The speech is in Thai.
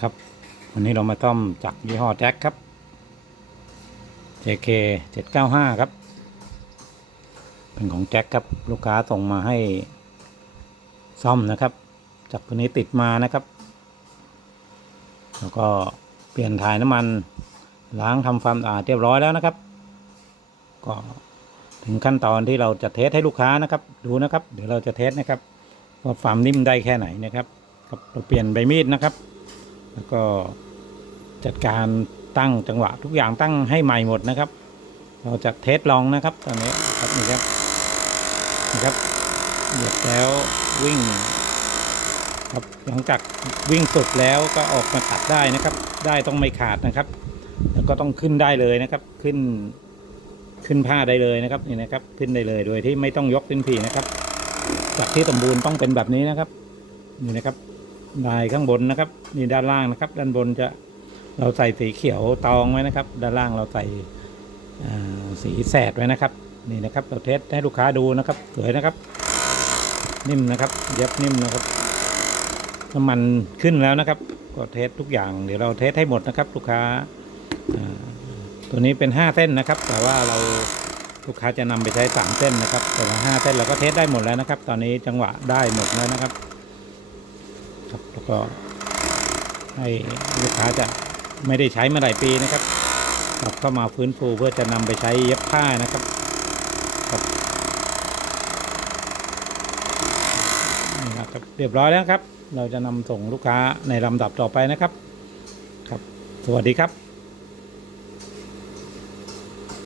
ครับ วันนี้เรามาต้อมจากยี่ห้อแจ็คครับ JK 795 ครับ เป็นของแจ็คครับ ลูกค้าส่งมาให้ซ่อมนะครับ จากตัวนี้ติดมานะครับ แล้วก็เปลี่ยนถ่ายน้ำมันล้างทำความสะอาดเรียบร้อยแล้วนะครับ ก็ถึงขั้นตอนที่เราจะเทสให้ลูกค้านะครับ ดูนะครับ เดี๋ยวเราจะเทสนะครับ ว่าความนิ่มได้แค่ไหนนะครับครับเราเปลี่ยนใบมีดนะครับ แล้วก็จัดการตั้งจังหวะ ทุกอย่างตั้งให้ใหม่หมดนะครับ เราจะเทสลองนะครับตอนนี้ครับนี่ครับนี่ครับเหยียบแล้ววิ่งครับหลังจากวิ่งสุดแล้วก็ออกมาตัดได้นะครับ ได้ต้องไม่ขาดนะครับ แล้วก็ต้องขึ้นได้เลยนะครับ ขึ้นขึ้นผ้าได้เลยนะครับนี่นะครับ ขึ้นได้เลยโดยที่ไม่ต้องยกขึ้นผีนะครับจากที่สมบูรณ์ต้องเป็นแบบนี้นะครับนี่นะครับ ลายข้างบนนะครับ นี่ด้านล่างนะครับ ด้านบนจะเราใส่สีเขียวตองไว้นะครับ ด้านล่างเราใส่สีแสดไว้นะครับ นี่นะครับเราเทสให้ลูกค้าดูนะครับ สวยนะครับ นิ่มนะครับ เย็บนิ่มนะครับน้ำมันขึ้นแล้วนะครับ ก็เทสทุกอย่างเดี๋ยวเราเทสให้หมดนะครับ ลูกค้าตัวนี้เป็น 5 เส้นนะครับ แต่ว่าเราลูกค้าจะนำไปใช้ 3 เส้นนะครับ แต่ว่า5เส้นเราก็เทสได้หมดแล้วนะครับ ตอนนี้จังหวะได้หมดแล้วนะครับ ครับ แล้วก็ให้ลูกค้าจะไม่ได้ใช้มาหลายปีนะครับกลับเข้ามาฟื้นฟูเพื่อจะนำไปใช้เย็บผ้านะครับครับนี่นะครับ เรียบร้อยแล้วครับ เราจะนำส่งลูกค้าในลำดับต่อไปนะครับ ครับ สวัสดีครับ